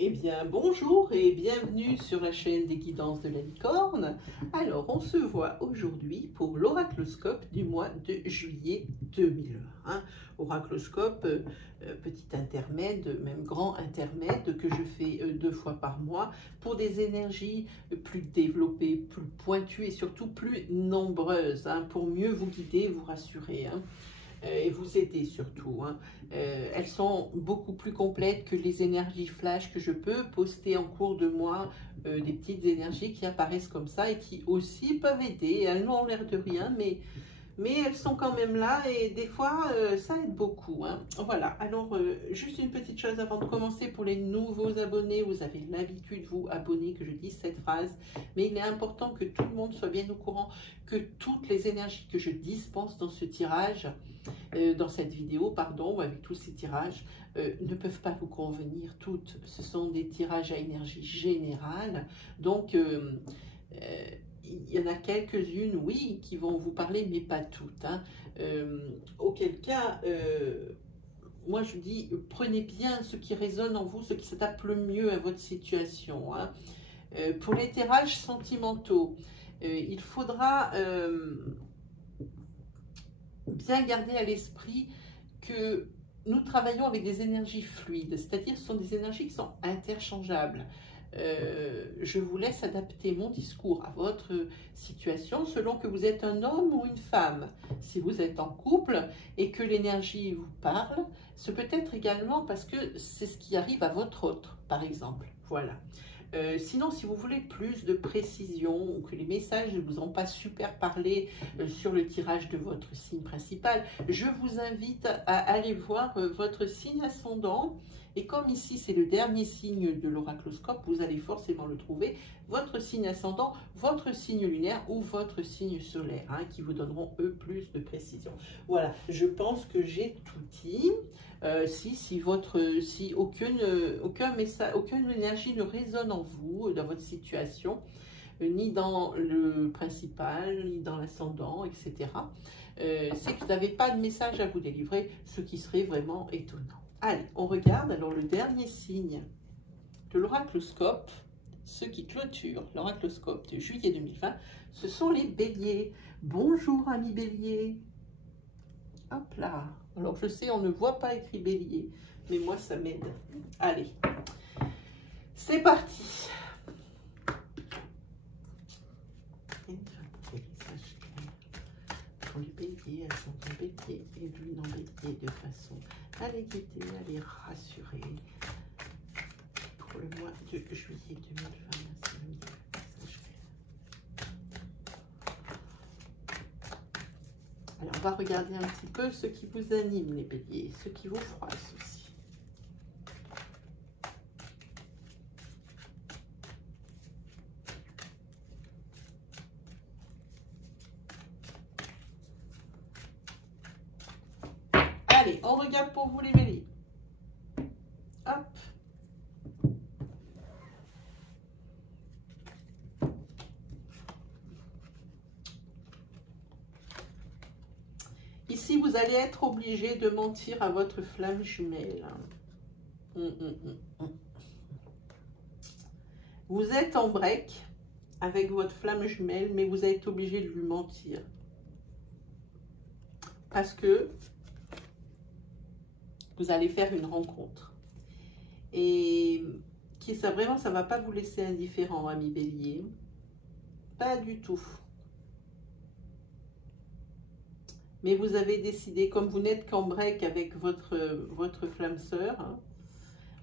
Eh bien, bonjour et bienvenue sur la chaîne des guidances de la licorne. Alors, on se voit aujourd'hui pour l'oracloscope du mois de juillet 2020. Oracloscope, petit intermède, même grand intermède que je fais 2 fois par mois pour des énergies plus développées, plus pointues et surtout plus nombreuses, pour mieux vous guider, vous rassurer. Et vous aider surtout. Elles sont beaucoup plus complètes que les énergies flash que je peux poster en cours de mois, des petites énergies qui apparaissent comme ça et qui aussi peuvent aider. Elles n'ont l'air de rien, mais elles sont quand même là et des fois ça aide beaucoup. Voilà, alors juste une petite chose avant de commencer pour les nouveaux abonnés. Vous avez l'habitude, vous abonnés, que je dise cette phrase, mais il est important que tout le monde soit bien au courant que toutes les énergies que je dispense dans ce tirage, dans cette vidéo, pardon, avec tous ces tirages, ne peuvent pas vous convenir toutes. Ce sont des tirages à énergie générale, donc il y en a quelques-unes, oui, qui vont vous parler, mais pas toutes. Auquel cas, moi je dis, prenez bien ce qui résonne en vous, ce qui s'adapte le mieux à votre situation. Pour les tirages sentimentaux, il faudra bien garder à l'esprit que nous travaillons avec des énergies fluides, c'est-à-dire ce sont des énergies qui sont interchangeables. Je vous laisse adapter mon discours à votre situation selon que vous êtes un homme ou une femme. Si vous êtes en couple et que l'énergie vous parle, ce peut être également parce que c'est ce qui arrive à votre autre, par exemple. Voilà. Sinon, si vous voulez plus de précision ou que les messages ne vous ont pas super parlé sur le tirage de votre signe principal, je vous invite à aller voir votre signe ascendant. Et comme ici, c'est le dernier signe de l'oracloscope, vous allez forcément le trouver, votre signe ascendant, votre signe lunaire ou votre signe solaire, qui vous donneront, eux, plus de précision. Voilà, je pense que j'ai tout dit. Si aucune énergie ne résonne en vous, dans votre situation, ni dans le principal, ni dans l'ascendant, etc., c'est que vous n'avez pas de message à vous délivrer, ce qui serait vraiment étonnant. Allez, on regarde alors le dernier signe de l'oracloscope, ce qui clôture l'oracloscope de juillet 2020, ce sont les béliers. Bonjour amis béliers. Hop là. Alors je sais, on ne voit pas écrit bélier, mais moi ça m'aide. Allez, c'est parti. Pour les béliers, elles sont en bélier et lui en bélier de façon à les guider, à les rassurer pour le mois de juillet 2020. Alors, on va regarder un petit peu ce qui vous anime, les béliers, ce qui vous froisse aussi. Allez, on regarde pour vous, les béliers. Hop. Ici, vous allez être obligé de mentir à votre flamme jumelle. Vous êtes en break avec votre flamme jumelle, mais vous êtes obligé de lui mentir. Parce que vous allez faire une rencontre. Et ça vraiment, ça ne va pas vous laisser indifférent, ami bélier. Pas du tout. Mais vous avez décidé, comme vous n'êtes qu'en break avec votre flamme sœur,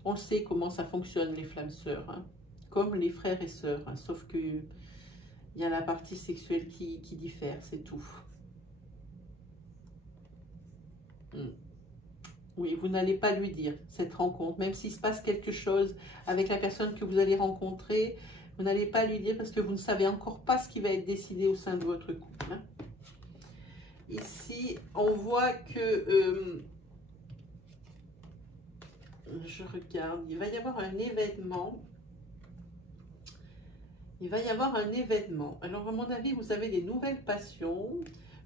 on le sait comment ça fonctionne les flammes sœurs, comme les frères et sœurs, sauf que il y a la partie sexuelle qui diffère, c'est tout. Oui, vous n'allez pas lui dire cette rencontre, même s'il se passe quelque chose avec la personne que vous allez rencontrer, vous n'allez pas lui dire parce que vous ne savez encore pas ce qui va être décidé au sein de votre couple. Ici, on voit que, je regarde, il va y avoir un événement. Il va y avoir un événement. Alors, à mon avis, vous avez des nouvelles passions.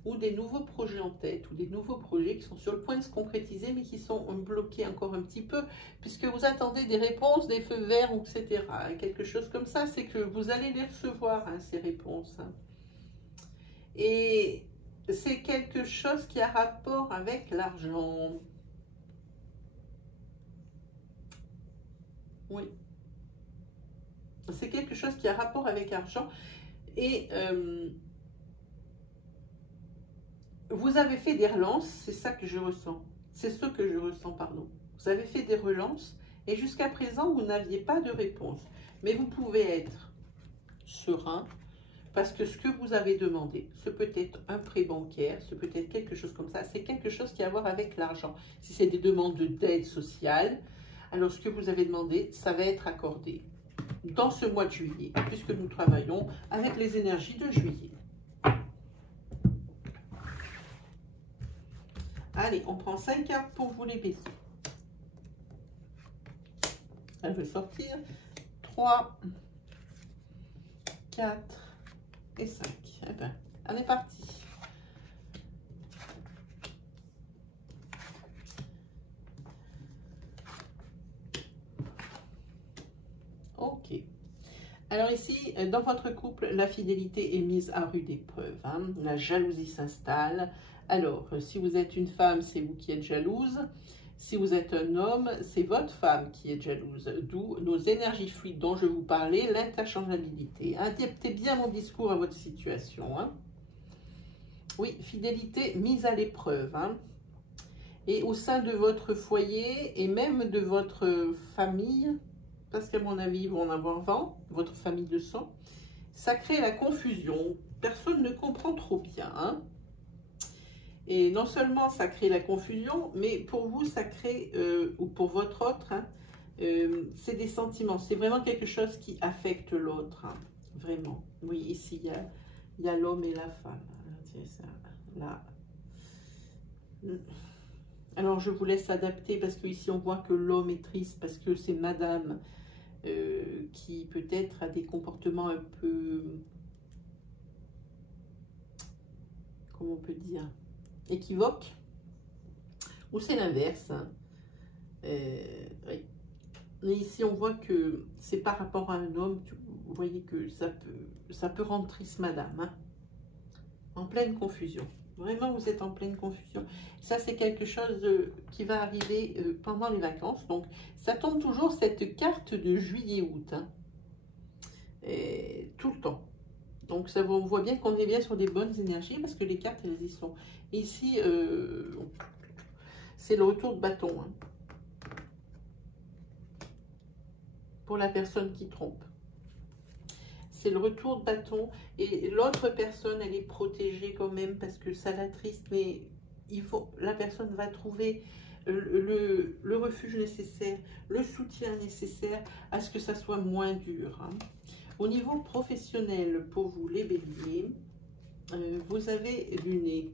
ou des nouveaux projets en tête, ou des nouveaux projets qui sont sur le point de se concrétiser, mais qui sont bloqués encore un petit peu, puisque vous attendez des réponses, des feux verts, etc. Quelque chose comme ça, c'est que vous allez les recevoir, hein, ces réponses. Hein. Et c'est quelque chose qui a rapport avec l'argent. Oui. C'est quelque chose qui a rapport avec l'argent. Et vous avez fait des relances, c'est ça que je ressens. C'est ce que je ressens, pardon. Vous avez fait des relances et jusqu'à présent, vous n'aviez pas de réponse. Mais vous pouvez être serein parce que ce que vous avez demandé, ce peut être un prêt bancaire, ce peut être quelque chose comme ça. C'est quelque chose qui a à voir avec l'argent. Si c'est des demandes d'aide sociale, alors ce que vous avez demandé, ça va être accordé dans ce mois de juillet, puisque nous travaillons avec les énergies de juillet. Allez, on prend 5 cartes pour vous les béliers. Elle veut sortir 3, 4 et 5. Eh bien, on est parti. Ok. Alors ici, dans votre couple, la fidélité est mise à rude épreuve. Hein. La jalousie s'installe. Alors, si vous êtes une femme, c'est vous qui êtes jalouse. Si vous êtes un homme, c'est votre femme qui est jalouse. D'où nos énergies fluides dont je vous parlais, l'interchangeabilité. Adaptez bien mon discours à votre situation. Hein. Oui, fidélité mise à l'épreuve. Hein. Et au sein de votre foyer et même de votre famille, parce qu'à mon avis, ils vont en avoir vent, votre famille de sang, ça crée la confusion. Personne ne comprend trop bien. Hein. Et non seulement ça crée la confusion, mais pour vous, ça crée, ou pour votre autre, hein, c'est des sentiments. C'est vraiment quelque chose qui affecte l'autre. Hein, vraiment. Oui, ici, il y a l'homme et la femme. C'est ça, là. Alors, je vous laisse adapter parce qu'ici, on voit que l'homme est triste parce que c'est madame qui peut-être a des comportements un peu, comment on peut dire, équivoques, ou c'est l'inverse. Hein. Oui. Mais ici, on voit que c'est par rapport à un homme, vous voyez que ça peut rendre triste madame, hein, en pleine confusion. Vraiment, vous êtes en pleine confusion. Ça, c'est quelque chose qui va arriver pendant les vacances. Donc, ça tombe toujours cette carte de juillet-août. Hein, tout le temps. Donc, ça, on voit bien qu'on est bien sur des bonnes énergies parce que les cartes, elles y sont. Ici, c'est le retour de bâton. Hein, pour la personne qui trompe. C'est le retour de bâton et l'autre personne, elle est protégée quand même parce que ça l'attriste, mais la personne va trouver le refuge nécessaire, le soutien nécessaire à ce que ça soit moins dur. Hein. Au niveau professionnel, pour vous les béliers, vous avez du nez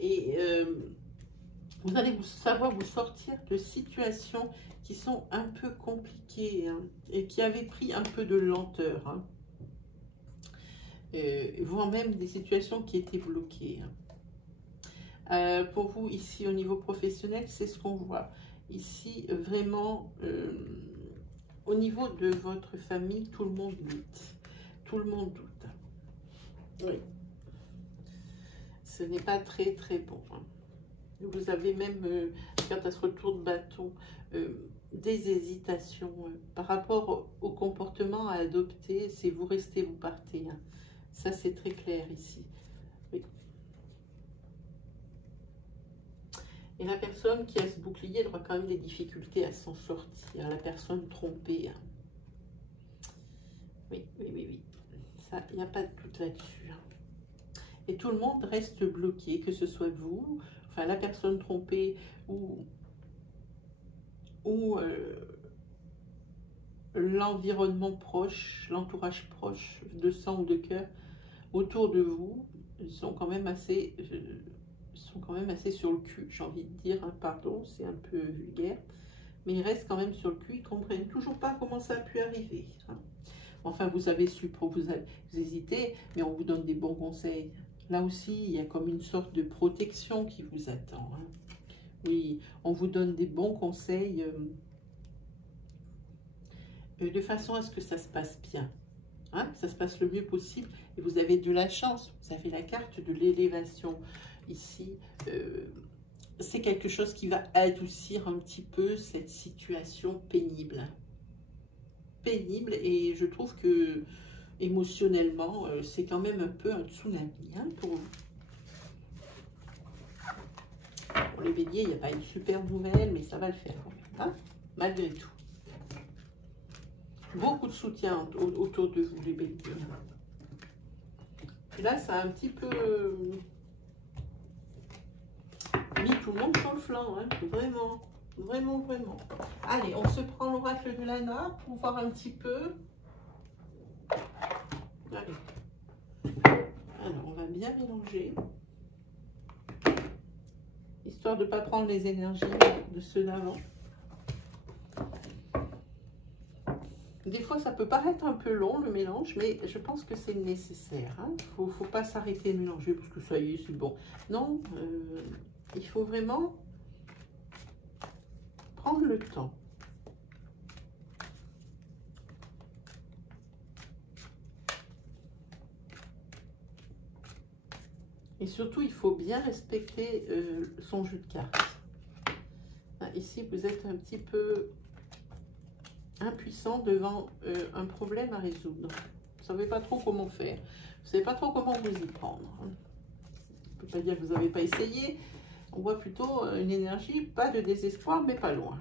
et vous allez savoir vous sortir de situations qui sont un peu compliquées, hein, et qui avaient pris un peu de lenteur, hein, voire même des situations qui étaient bloquées. Hein. Pour vous, ici, au niveau professionnel, c'est ce qu'on voit. Ici, vraiment, au niveau de votre famille, tout le monde doute. Tout le monde doute. Oui. Ce n'est pas très, très bon. Hein. Vous avez même, quand à ce retour de bâton, des hésitations par rapport au comportement à adopter. C'est vous restez, vous partez. Hein. Ça, c'est très clair ici. Oui. Et la personne qui a ce bouclier, elle aura quand même des difficultés à s'en sortir. La personne trompée. Hein. Oui, oui, oui, oui. Ça, il n'y a pas de doute là-dessus. Hein. Et tout le monde reste bloqué, que ce soit vous, enfin la personne trompée ou l'environnement proche, l'entourage proche de sang ou de cœur autour de vous, sont quand même assez sur le cul, j'ai envie de dire, hein, pardon, c'est un peu vulgaire, mais ils restent quand même sur le cul, ils ne comprennent toujours pas comment ça a pu arriver. Hein. Enfin, vous avez su, vous hésitez, mais on vous donne des bons conseils. Là aussi, il y a comme une sorte de protection qui vous attend. Hein. Oui, on vous donne des bons conseils de façon à ce que ça se passe bien. Hein, que ça se passe le mieux possible. Et vous avez de la chance. Vous avez la carte de l'élévation ici. C'est quelque chose qui va adoucir un petit peu cette situation pénible. Pénible, et je trouve que émotionnellement, c'est quand même un peu un tsunami hein, pour vous. Pour les béliers, il n'y a pas une super nouvelle, mais ça va le faire quand même, hein, malgré tout. Beaucoup de soutien autour de vous, les béliers. Et là, ça a un petit peu mis tout le monde sur le flanc, hein, vraiment, vraiment, vraiment. Allez, on se prend l'oracle de Lana pour voir un petit peu. Allez. Alors, on va bien mélanger. Histoire de ne pas prendre les énergies de ceux d'avant. Des fois, ça peut paraître un peu long, le mélange, mais je pense que c'est nécessaire. Il ne faut pas s'arrêter de mélanger, parce que ça y est, c'est bon. Non, il faut vraiment prendre le temps. Et surtout, il faut bien respecter son jeu de cartes. Ici, vous êtes un petit peu impuissant devant un problème à résoudre. Vous ne savez pas trop comment faire. Vous ne savez pas trop comment vous y prendre. On ne peut pas dire que vous n'avez pas essayé. On voit plutôt une énergie, pas de désespoir, mais pas loin.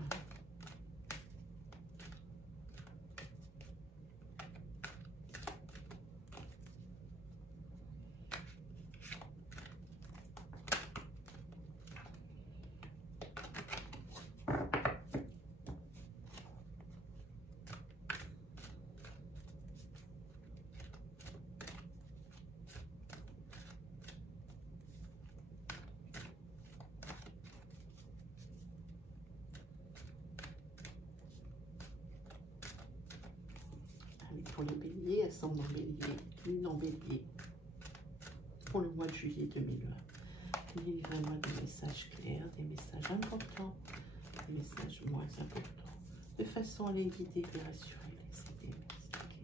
Pour les béliers, ascendant bélier, lune en bélier, pour le mois de juillet 2020. Délivrez-moi des messages clairs, des messages importants, des messages moins importants, de façon à les guider, les rassurer, les aider,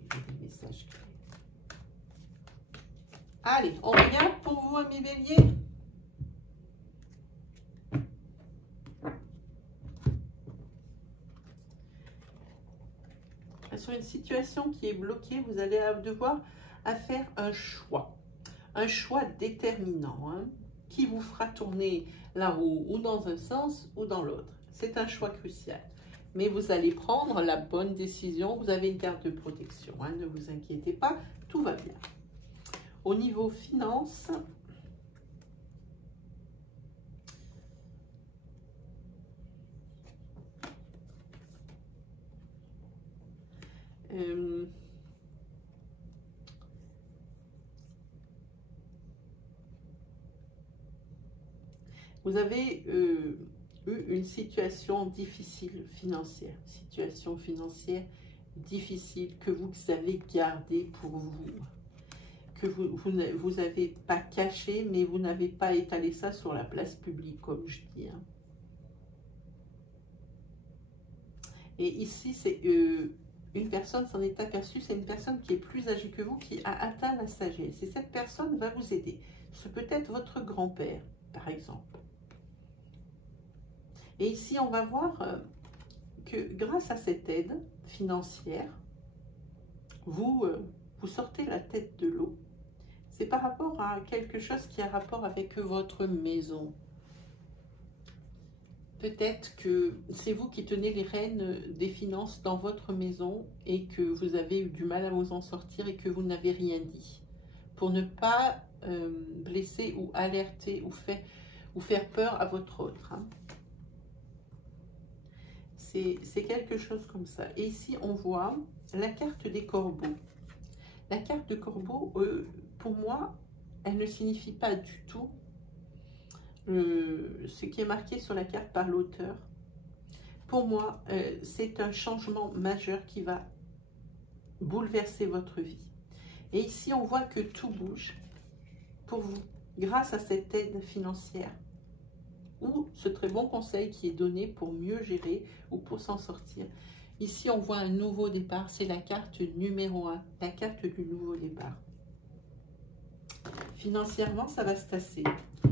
des messages clairs. Allez, on regarde pour vous, mes béliers. Sur une situation qui est bloquée, vous allez devoir faire un choix déterminant, hein, qui vous fera tourner la roue ou dans un sens ou dans l'autre. C'est un choix crucial, mais vous allez prendre la bonne décision. Vous avez une carte de protection, hein, ne vous inquiétez pas, tout va bien. Au niveau finance, vous avez eu une situation difficile financière, difficile que vous avez gardée pour vous, que vous n'avez pas caché, mais vous n'avez pas étalé ça sur la place publique, comme je dis. Hein. Et ici, c'est une personne s'en est aperçue, c'est une personne qui est plus âgée que vous, qui a atteint la sagesse. Et cette personne va vous aider. C'est peut-être votre grand-père, par exemple. Et ici, on va voir que grâce à cette aide financière, vous sortez la tête de l'eau. C'est par rapport à quelque chose qui a rapport avec votre maison. Peut-être que c'est vous qui tenez les rênes des finances dans votre maison et que vous avez eu du mal à vous en sortir et que vous n'avez rien dit. Pour ne pas blesser ou alerter ou faire peur à votre autre. Hein. C'est quelque chose comme ça. Et ici, on voit la carte des corbeaux. La carte de corbeau, pour moi, elle ne signifie pas du tout ce qui est marqué sur la carte par l'auteur. Pour moi, c'est un changement majeur qui va bouleverser votre vie. Et ici, on voit que tout bouge pour vous. grâce à cette aide financière ou ce très bon conseil qui est donné pour mieux gérer ou pour s'en sortir. Ici, on voit un nouveau départ. C'est la carte numéro 1, la carte du nouveau départ. Financièrement, ça va se tasser.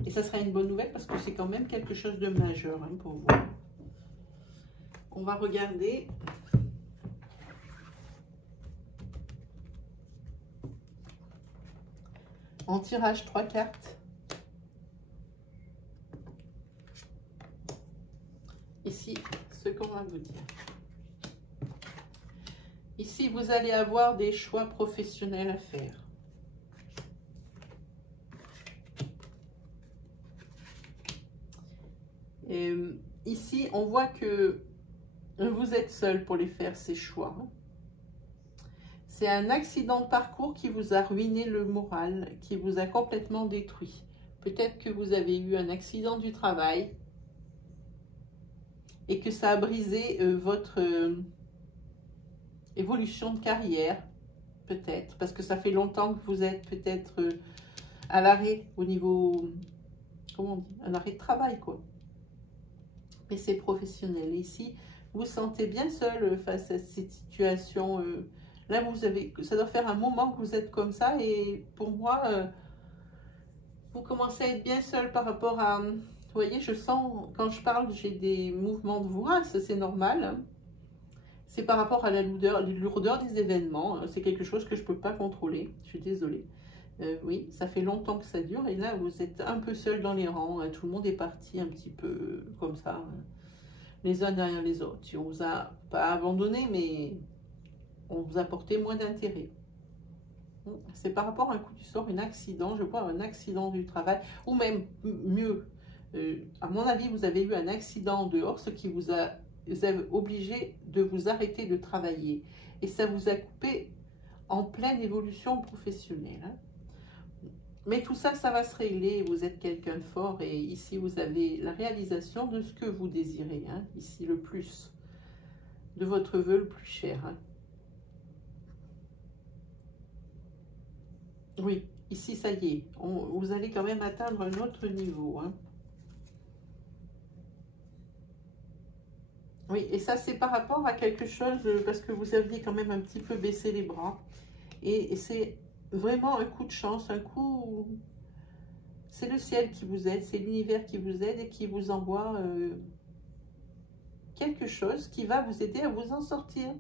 Et ça sera une bonne nouvelle parce que c'est quand même quelque chose de majeur hein, pour vous. On va regarder. En tirage 3 cartes. Ici, ce qu'on va vous dire. Ici, vous allez avoir des choix professionnels à faire. Et ici, on voit que vous êtes seul pour les faire, ces choix. C'est un accident de parcours qui vous a ruiné le moral, qui vous a complètement détruit. Peut-être que vous avez eu un accident du travail et que ça a brisé votre évolution de carrière, peut-être, parce que ça fait longtemps que vous êtes peut-être à l'arrêt au niveau, comment on dit, un arrêt de travail, quoi. Mais c'est professionnel. Ici, vous vous sentez bien seul face à cette situation. Là, vous avez, ça doit faire un moment que vous êtes comme ça. Et pour moi, vous commencez à être bien seul par rapport à... Vous voyez, je sens, quand je parle, j'ai des mouvements de voix. Ça, c'est normal. Hein. C'est par rapport à la lourdeur des événements. C'est quelque chose que je ne peux pas contrôler. Je suis désolée. Oui, ça fait longtemps que ça dure. Et là, vous êtes un peu seul dans les rangs. Tout le monde est parti un petit peu comme ça. Les uns derrière les autres. Si on vous a pas abandonné, mais on vous a porté moins d'intérêt. C'est par rapport à un coup du sort, un accident. Je vois un accident du travail. Ou même mieux. À mon avis, vous avez eu un accident dehors, ce qui vous a obligé de vous arrêter de travailler. Et ça vous a coupé en pleine évolution professionnelle. Hein. Mais tout ça, ça va se régler. Vous êtes quelqu'un de fort et ici, vous avez la réalisation de ce que vous désirez. Hein. Ici, le plus de votre vœu le plus cher. Hein. Oui, ici, ça y est. Vous allez quand même atteindre un autre niveau. Hein. Oui, et ça, c'est par rapport à quelque chose, parce que vous aviez quand même un petit peu baissé les bras. Et c'est vraiment un coup de chance, un coup... C'est le ciel qui vous aide, c'est l'univers qui vous aide et qui vous envoie quelque chose qui va vous aider à vous en sortir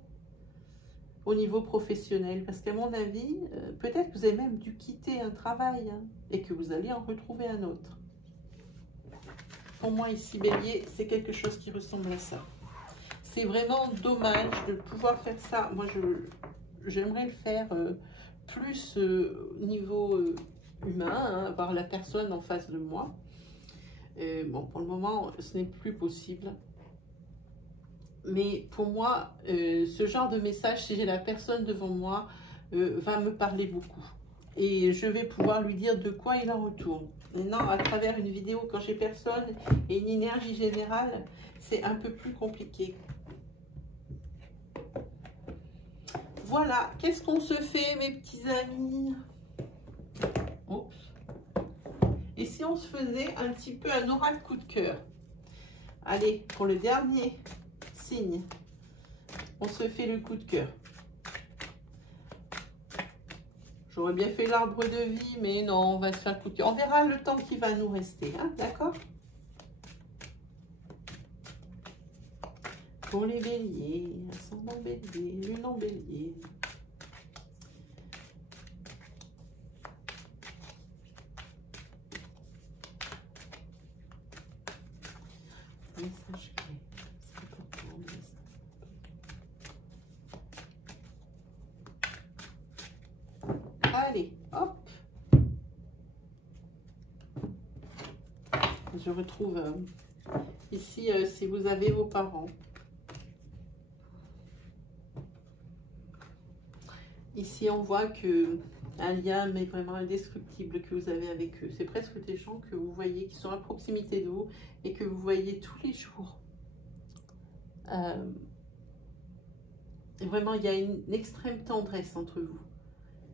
au niveau professionnel. Parce qu'à mon avis, peut-être que vous avez même dû quitter un travail hein, et que vous allez en retrouver un autre. Pour moi, ici, Bélier, c'est quelque chose qui ressemble à ça. C'est vraiment dommage de pouvoir faire ça. Moi, j'aimerais le faire plus au niveau humain, hein, avoir la personne en face de moi. Bon, pour le moment, ce n'est plus possible. Mais pour moi, ce genre de message, si j'ai la personne devant moi, va me parler beaucoup. Et je vais pouvoir lui dire de quoi il en retourne. Maintenant, à travers une vidéo, quand j'ai personne et une énergie générale, c'est un peu plus compliqué. Voilà, qu'est-ce qu'on se fait, mes petits amis? Oups. Et si on se faisait un petit peu un oracle coup de cœur? Allez, pour le dernier signe, on se fait le coup de cœur. J'aurais bien fait l'arbre de vie, mais non, on va se faire le coup de cœur. On verra le temps qui va nous rester, hein, d'accord? Pour les béliers, ascendant bélier, lune en bélier. Message clé, c'est important de dire ça. Allez, hop. Je retrouve ici, si vous avez vos parents. Ici, on voit que un lien, mais vraiment indestructible que vous avez avec eux. C'est presque des gens que vous voyez qui sont à proximité de vous et que vous voyez tous les jours. Vraiment, il y a une extrême tendresse entre vous.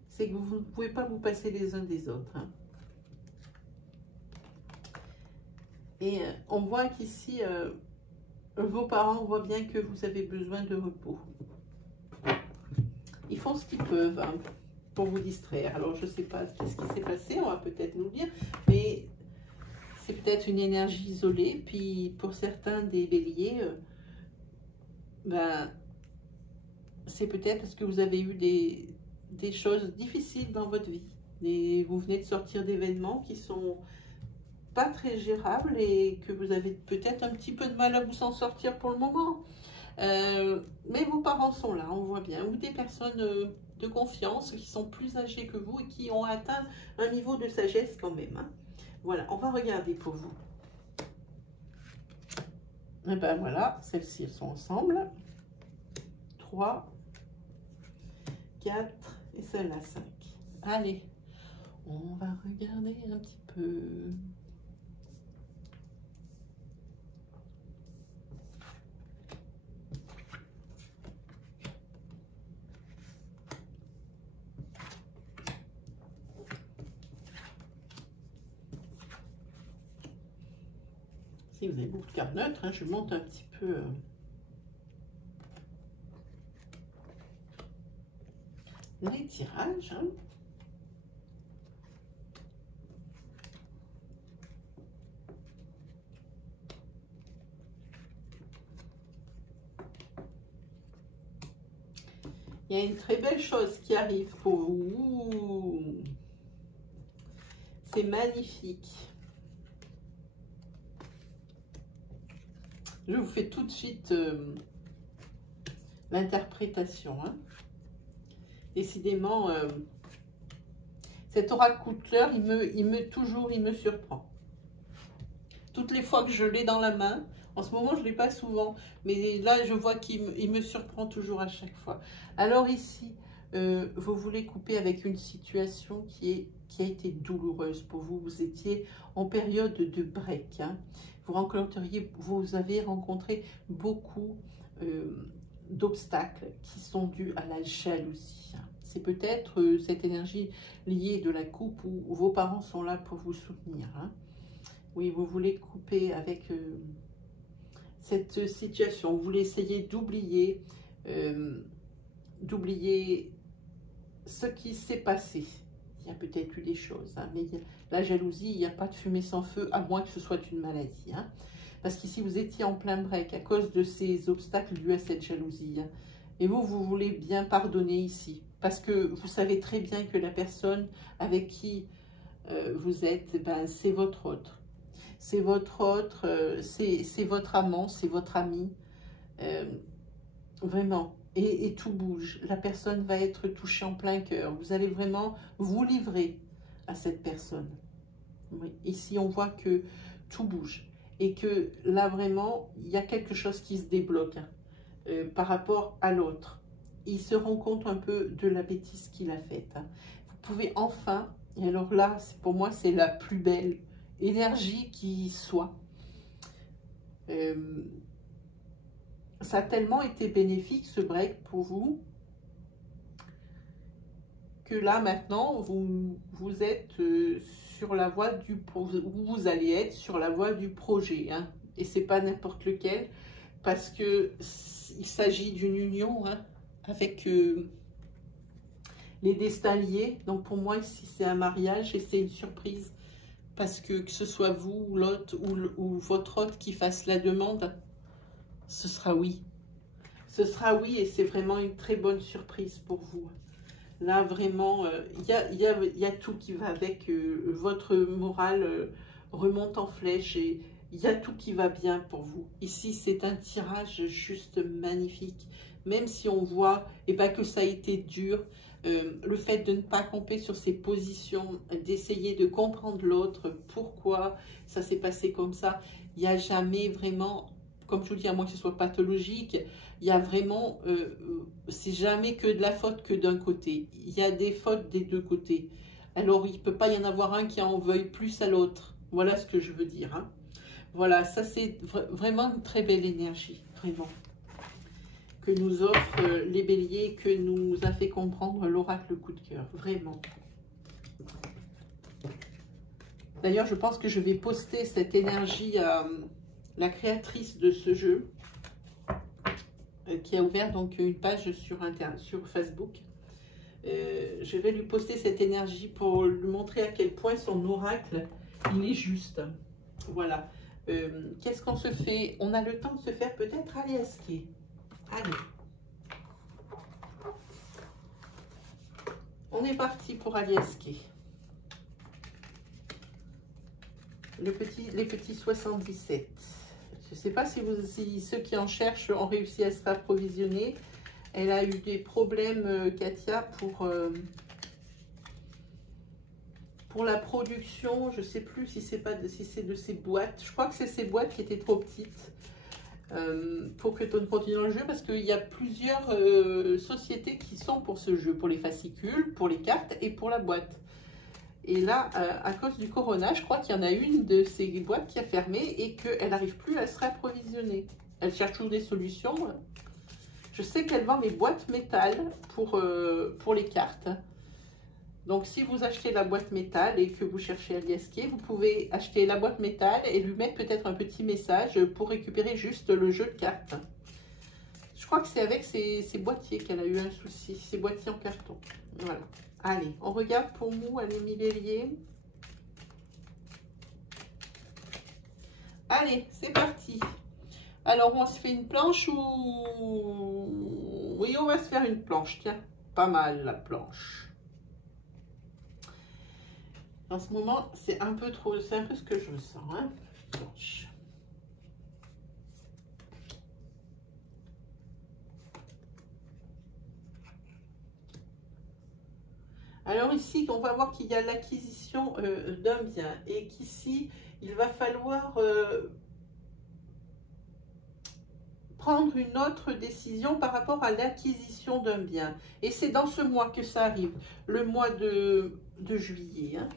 C'est que vous ne pouvez pas vous passer les uns des autres. Hein. Et on voit qu'ici, vos parents voient bien que vous avez besoin de repos. Ils font ce qu'ils peuvent hein, pour vous distraire. Alors, je ne sais pas ce qui s'est passé, on va peut-être nous le dire, mais c'est peut-être une énergie isolée. Puis, pour certains des béliers, ben, c'est peut-être parce que vous avez eu des choses difficiles dans votre vie. Et vous venez de sortir d'événements qui sont pas très gérables et que vous avez peut-être un petit peu de mal à vous en sortir pour le moment. Mais vos parents sont là, on voit bien. Ou des personnes de confiance qui sont plus âgées que vous et qui ont atteint un niveau de sagesse quand même. Hein. Voilà, on va regarder pour vous. Et ben voilà, celles-ci elles sont ensemble. 3, 4 et celle-là 5. Allez, on va regarder un petit peu. Si vous avez beaucoup de cartes neutres, hein, je monte un petit peu. Les tirages. Hein. Il y a une très belle chose qui arrive pour vous. C'est magnifique. Je vous fais tout de suite l'interprétation. Hein. Décidément, cet oracle coup de cœur, il me surprend. Toutes les fois que je l'ai dans la main, en ce moment je ne l'ai pas souvent, mais là je vois qu'il me surprend toujours à chaque fois. Alors ici, vous voulez couper avec une situation qui a été douloureuse pour vous. Vous étiez en période de break. Hein. Vous avez rencontré beaucoup d'obstacles qui sont dus à la jalousie. Hein. C'est peut-être cette énergie liée de la coupe où vos parents sont là pour vous soutenir. Hein. Oui, vous voulez couper avec cette situation. Vous voulez essayer d'oublier ce qui s'est passé. Il y a peut-être eu des choses, hein, mais la jalousie, il n'y a pas de fumée sans feu, à moins que ce soit une maladie. Hein. Parce qu'ici, vous étiez en plein break à cause de ces obstacles dus à cette jalousie. Hein. Et vous voulez bien pardonner ici. Parce que vous savez très bien que la personne avec qui vous êtes, ben, c'est votre autre. C'est votre autre, c'est votre amant, c'est votre ami. Vraiment. Et tout bouge. La personne va être touchée en plein cœur. Vous allez vraiment vous livrer à cette personne. Oui. Ici, on voit que tout bouge. Et que là, vraiment, il y a quelque chose qui se débloque hein, par rapport à l'autre. Il se rend compte un peu de la bêtise qu'il a faite. Hein. Vous pouvez enfin, et alors là, pour moi, c'est la plus belle énergie qui soit. Ça a tellement été bénéfique ce break pour vous que là maintenant vous êtes sur la voie vous allez être sur la voie du projet hein, et c'est pas n'importe lequel parce que il s'agit d'une union hein, avec les destins liés. Donc pour moi ici c'est un mariage et c'est une surprise parce que ce soit vous ou l'autre ou votre autre qui fasse la demande, ce sera oui. Ce sera oui et c'est vraiment une très bonne surprise pour vous. Là, vraiment, il y a tout qui va avec. Votre morale remonte en flèche et il y a tout qui va bien pour vous. Ici, c'est un tirage juste magnifique. Même si on voit et pas que ça a été dur, le fait de ne pas camper sur ses positions, d'essayer de comprendre l'autre, pourquoi ça s'est passé comme ça, il n'y a jamais vraiment... Comme je vous dis, à moins que ce soit pathologique, il y a vraiment, c'est jamais que de la faute que d'un côté. Il y a des fautes des deux côtés. Alors, il ne peut pas y en avoir un qui en veuille plus à l'autre. Voilà ce que je veux dire. Hein. Voilà, ça c'est vraiment une très belle énergie, vraiment. Que nous offre les béliers, que nous a fait comprendre l'oracle coup de cœur. Vraiment. D'ailleurs, je pense que je vais poster cette énergie à la créatrice de ce jeu, qui a ouvert donc une page sur Facebook. Je vais lui poster cette énergie pour lui montrer à quel point son oracle, il est juste. Voilà. Qu'est-ce qu'on se fait? On a le temps de se faire peut-être Aliasqué. Allez. On est parti pour Aliasqué. Les petits 77. Je ne sais pas si ceux qui en cherchent ont réussi à se approvisionner. Elle a eu des problèmes, Katia, pour la production. Je ne sais plus si c'est de ces boîtes. Je crois que c'est ces boîtes qui étaient trop petites pour que tu continues dans le jeu, parce qu'il y a plusieurs sociétés qui sont pour ce jeu, pour les fascicules, pour les cartes et pour la boîte. Et là, à cause du corona, je crois qu'il y en a une de ces boîtes qui a fermé et qu'elle n'arrive plus à se réapprovisionner. Elle cherche toujours des solutions. Je sais qu'elle vend les boîtes métal pour les cartes. Donc, si vous achetez la boîte métal et que vous cherchez Aliasqué, vous pouvez acheter la boîte métal et lui mettre peut-être un petit message pour récupérer juste le jeu de cartes. Je crois que c'est avec ces boîtiers qu'elle a eu un souci, ces boîtiers en carton. Voilà. Allez, on regarde pour nous, Anémie Bélier. Allez, c'est parti. Alors, on se fait une planche ou... Oui, on va se faire une planche, tiens. Pas mal, la planche. En ce moment, c'est un peu trop... C'est un peu ce que je ressens, hein. Planche. Alors ici, on va voir qu'il y a l'acquisition d'un bien et qu'ici, il va falloir prendre une autre décision par rapport à l'acquisition d'un bien. Et c'est dans ce mois que ça arrive, le mois de juillet. Hein.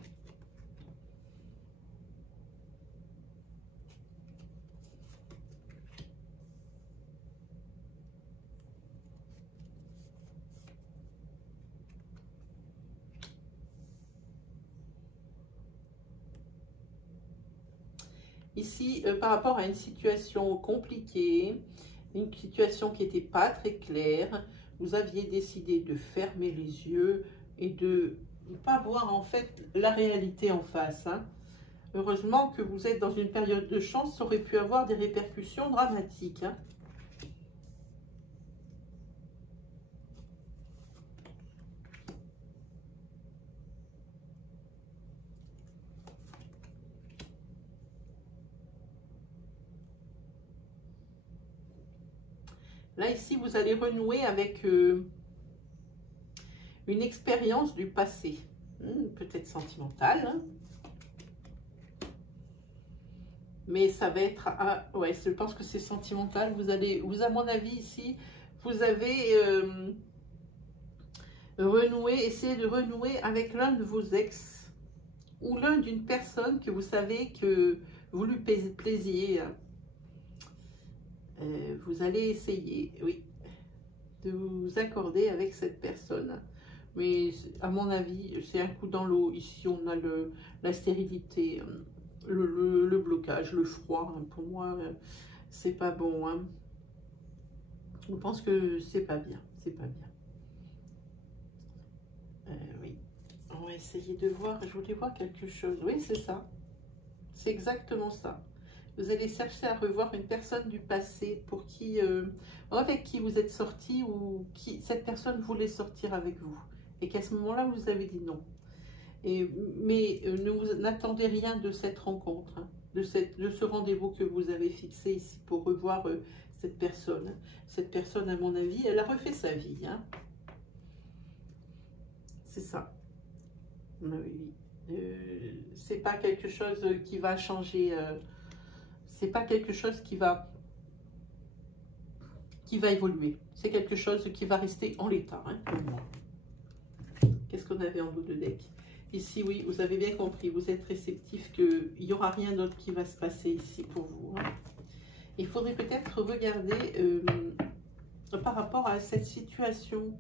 Ici, par rapport à une situation compliquée, une situation qui n'était pas très claire, vous aviez décidé de fermer les yeux et de ne pas voir en fait la réalité en face. Hein. Heureusement que vous êtes dans une période de chance, ça aurait pu avoir des répercussions dramatiques. Hein. Là, ici, vous allez renouer avec une expérience du passé, peut-être sentimentale, hein. Mais ça va être... ouais, je pense que c'est sentimental. Vous, à mon avis, ici, vous avez essayé de renouer avec l'un de vos ex ou l'un d'une personne que vous savez que vous lui plaisiez. Vous allez essayer, oui, de vous accorder avec cette personne. Mais à mon avis, c'est un coup dans l'eau. Ici, on a la stérilité, le blocage, le froid. Hein. Pour moi, c'est pas bon. Hein. Je pense que c'est pas bien. C'est pas bien. Oui. On va essayer de voir. Je voulais voir quelque chose. Oui, c'est ça. C'est exactement ça. Vous allez chercher à revoir une personne du passé pour avec qui vous êtes sorti ou qui cette personne voulait sortir avec vous. Et qu'à ce moment-là, vous avez dit non. Mais n'attendez rien de cette rencontre, hein, de ce rendez-vous que vous avez fixé ici pour revoir cette personne. Cette personne, à mon avis, elle a refait sa vie. Hein. C'est ça. Oui. C'est pas quelque chose qui va changer... c'est pas quelque chose qui va évoluer. C'est quelque chose qui va rester en l'état. Hein, pour moi. Qu'est-ce qu'on avait en bout de deck? Ici, oui, vous avez bien compris. Vous êtes réceptif qu'il n'y aura rien d'autre qui va se passer ici pour vous. Hein. Il faudrait peut-être regarder par rapport à cette situation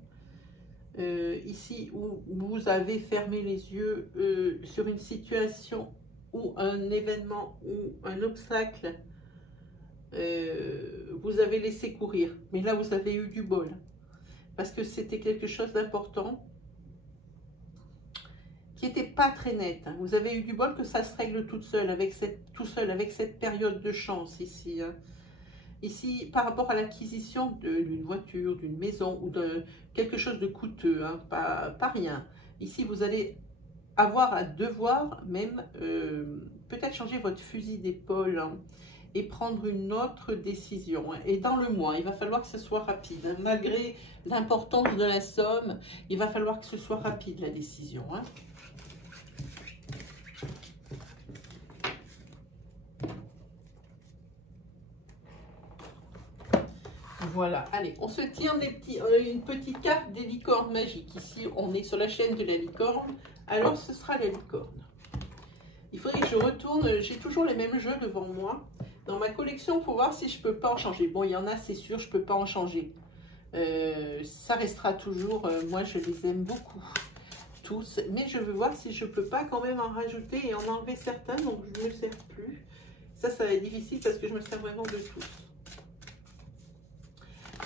ici où vous avez fermé les yeux sur une situation ou un événement ou un obstacle, vous avez laissé courir. Mais là, vous avez eu du bol. Parce que c'était quelque chose d'important qui n'était pas très net. Hein. Vous avez eu du bol que ça se règle tout seul avec cette période de chance ici. Hein. Ici, par rapport à l'acquisition d'une voiture, d'une maison ou de quelque chose de coûteux, hein, pas rien. Ici, vous allez avoir à devoir même peut-être changer votre fusil d'épaule, hein, et prendre une autre décision. Et dans le mois, il va falloir que ce soit rapide. Hein. Malgré l'importance de la somme, il va falloir que ce soit rapide la décision. Hein. Voilà, allez, on se tire une petite carte des licornes magiques. Ici, on est sur la chaîne de la licorne, alors ce sera la licorne. Il faudrait que je retourne, j'ai toujours les mêmes jeux devant moi. Dans ma collection, pour voir si je peux pas en changer. Bon, il y en a, c'est sûr, je peux pas en changer. Ça restera toujours, moi je les aime beaucoup, tous. Mais je veux voir si je peux pas quand même en rajouter et en enlever certains, donc je ne me sers plus. Ça va être difficile parce que je me sers vraiment de tous.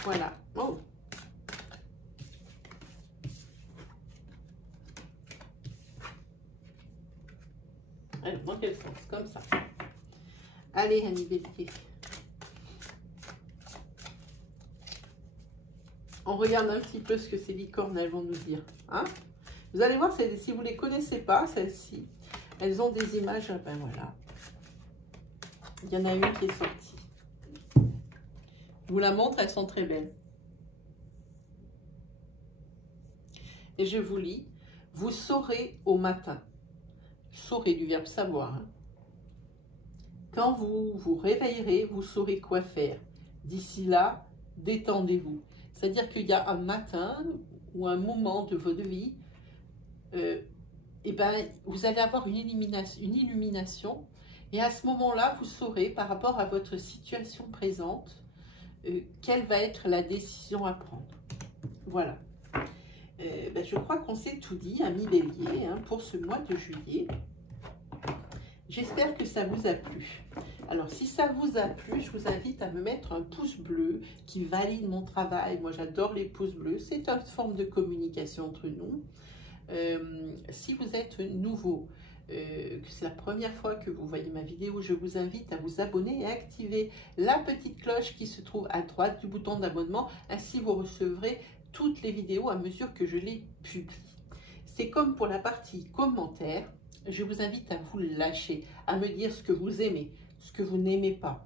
Voilà. Oh. Alors, dans quel sens? Comme ça. Allez, Annie Bélier. On regarde un petit peu ce que ces licornes, elles vont nous dire. Hein? Vous allez voir, si vous ne les connaissez pas, celles-ci, elles ont des images. Ben voilà. Il y en a une qui est sortie. Je vous la montre, elles sont très belles. Et je vous lis, vous saurez au matin. Saurez du verbe savoir. Hein. Quand vous vous réveillerez, vous saurez quoi faire. D'ici là, détendez-vous. C'est-à-dire qu'il y a un matin ou un moment de votre vie, et ben, vous allez avoir une illumination. Et à ce moment-là, vous saurez par rapport à votre situation présente, quelle va être la décision à prendre. Voilà. Ben, je crois qu'on s'est tout dit, amis Bélier, hein, pour ce mois de juillet. J'espère que ça vous a plu. Alors, si ça vous a plu, je vous invite à me mettre un pouce bleu qui valide mon travail. Moi, j'adore les pouces bleus. C'est une forme de communication entre nous. Si vous êtes nouveau, que c'est la première fois que vous voyez ma vidéo, je vous invite à vous abonner et à activer la petite cloche qui se trouve à droite du bouton d'abonnement. Ainsi, vous recevrez toutes les vidéos à mesure que je les publie. C'est comme pour la partie commentaires. Je vous invite à vous lâcher, à me dire ce que vous aimez, ce que vous n'aimez pas.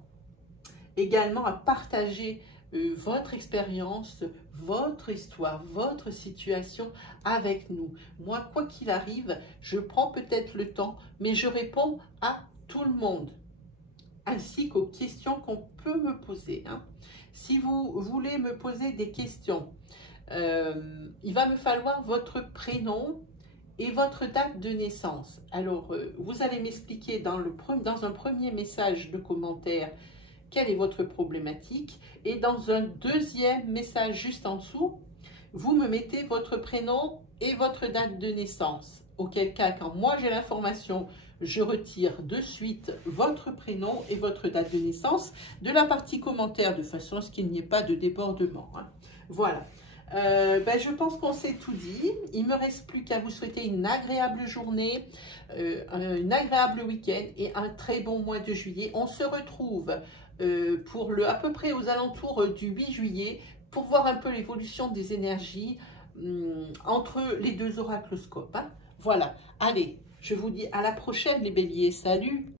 Également à partager votre expérience, votre histoire, votre situation avec nous. Moi, quoi qu'il arrive, je prends peut-être le temps, mais je réponds à tout le monde, ainsi qu'aux questions qu'on peut me poser. Hein. Si vous voulez me poser des questions, il va me falloir votre prénom et votre date de naissance. Alors, vous allez m'expliquer dans un premier message de commentaire quelle est votre problématique. Et dans un deuxième message juste en dessous, vous me mettez votre prénom et votre date de naissance. Auquel cas, quand moi j'ai l'information, je retire de suite votre prénom et votre date de naissance de la partie commentaire, de façon à ce qu'il n'y ait pas de débordement. Hein. Voilà. Ben, je pense qu'on s'est tout dit. Il ne me reste plus qu'à vous souhaiter une agréable journée, un agréable week-end et un très bon mois de juillet. On se retrouve pour à peu près aux alentours du 8 juillet pour voir un peu l'évolution des énergies entre les deux oracloscopes. Hein. Voilà. Allez, je vous dis à la prochaine les béliers. Salut!